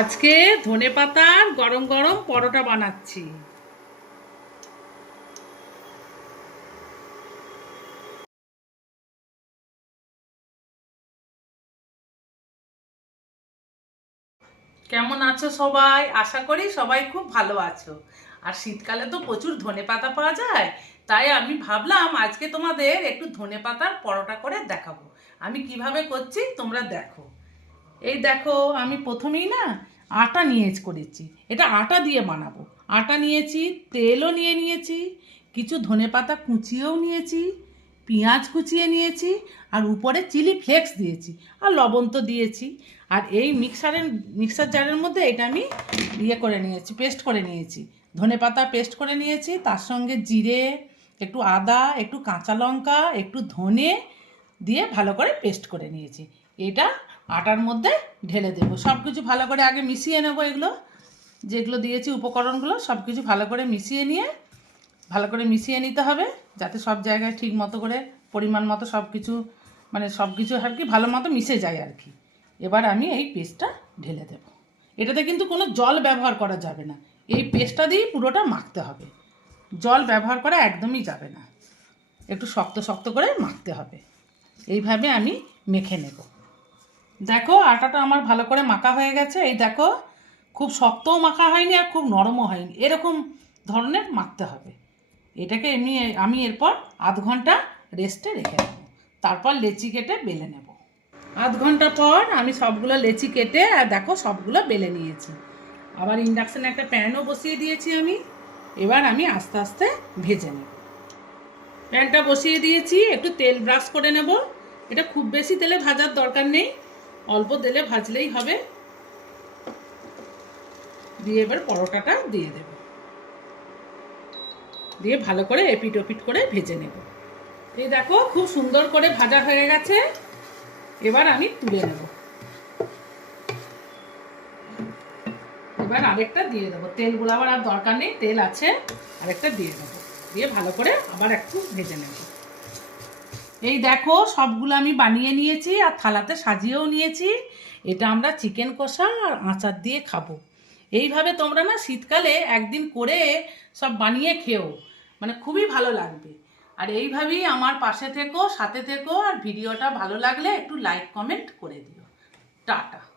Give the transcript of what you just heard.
আজকে ধনে পাতার গরম গরম পরোটা বানাচ্ছি। কেমন আছো সবাই? আশা করি সবাই খুব ভালো আছো। আর শীতকালে তো প্রচুর ধনে পাতা পাওয়া যায়, তাই আমি ভাবলাম আজকে তোমাদের একটু ধনে পাতার পরোটা করে দেখাবো। আমি কীভাবে করছি তোমরা দেখো। এই দেখো, আমি প্রথমেই না আটা নিয়ে করেছি। এটা আটা দিয়ে বানাবো। আটা নিয়েছি, তেলও নিয়ে নিয়েছি, কিছু ধনে পাতা কুচিয়েও নিয়েছি, পেঁয়াজ কুচিয়ে নিয়েছি, আর উপরে চিলি ফ্লেক্স দিয়েছি, আর লবণ তো দিয়েছি। আর এই মিক্সারের, মিক্সার জারের মধ্যে এটা আমি ইয়ে করে নিয়েছি, পেস্ট করে নিয়েছি। ধনে পাতা পেস্ট করে নিয়েছি, তার সঙ্গে জিরে, একটু আদা, একটু কাঁচা লঙ্কা, একটু ধনে দিয়ে ভালো করে পেস্ট করে নিয়েছি। এটা আটার মধ্যে ঢেলে দেবো। সব কিছু ভালো করে আগে মিশিয়ে নেব এগুলো। যেগুলো দিয়েছি উপকরণগুলো সব কিছু ভালো করে মিশিয়ে নিয়ে, ভালো করে মিশিয়ে নিতে হবে যাতে সব জায়গায় ঠিক মতো করে পরিমাণ মতো সব কিছু মানে সব কিছু আর কি ভালো মতো মিশে যায় আর কি। এবার আমি এই পেস্টটা ঢেলে দেব। এটাতে কিন্তু কোনো জল ব্যবহার করা যাবে না। এই পেস্টটা দিয়েই পুরোটা মাখতে হবে। জল ব্যবহার করা একদমই যাবে না। একটু শক্ত শক্ত করে মাখতে হবে। এইভাবে আমি মেখে নেব। দেখো আটাটা আমার ভালো করে মাখা হয়ে গেছে। এই দেখো, খুব শক্তও মাখা হয়নি আর খুব নরমও হয়নি। এরকম ধরনের মাখতে হবে। এটাকে এমনি আমি এরপর আধ ঘণ্টা রেস্টে রেখে দেবো। তারপর লেচি কেটে বেলে নেব। আধ ঘণ্টা পর আমি সবগুলো লেচি কেটে, আর দেখো সবগুলো বেলে নিয়েছি। আবার ইন্ডাকশানে একটা প্যানও বসিয়ে দিয়েছি আমি। এবার আমি আস্তে আস্তে ভেজে নেব। প্যানটা বসিয়ে দিয়েছি, একটু তেল ব্রাশ করে নেব। এটা খুব বেশি তেলে ভাজার দরকার নেই। অল্প তেলে ভাজলেই হবে। দিয়ে এবার পরোটাটা দিয়ে দেব। দিয়ে ভালো করে এপিট ওপিট করে ভেজে নেব। এই দেখো, খুব সুন্দর করে ভাজা হয়ে গেছে। এবার আমি তুলে নেব। এবার আরেকটা দিয়ে দেবো। তেল গুলাবার আর দরকার নেই, তেল আছে। আরেকটা দিয়ে দেবো। দিয়ে ভালো করে আবার একটু ভেজে নেব। এই দেখো, সবগুলো আমি বানিয়ে নিয়েছি আর থালাতে সাজিয়েও নিয়েছি। এটা আমরা চিকেন কষা আর আচার দিয়ে খাব। এইভাবে তোমরা না শীতকালে একদিন করে সব বানিয়ে খেও। মানে খুবই ভালো লাগবে। আর এইভাবেই আমার পাশে থেকো, সাথে থেকো আর ভিডিওটা ভালো লাগলে একটু লাইক কমেন্ট করে দিও। টাটা।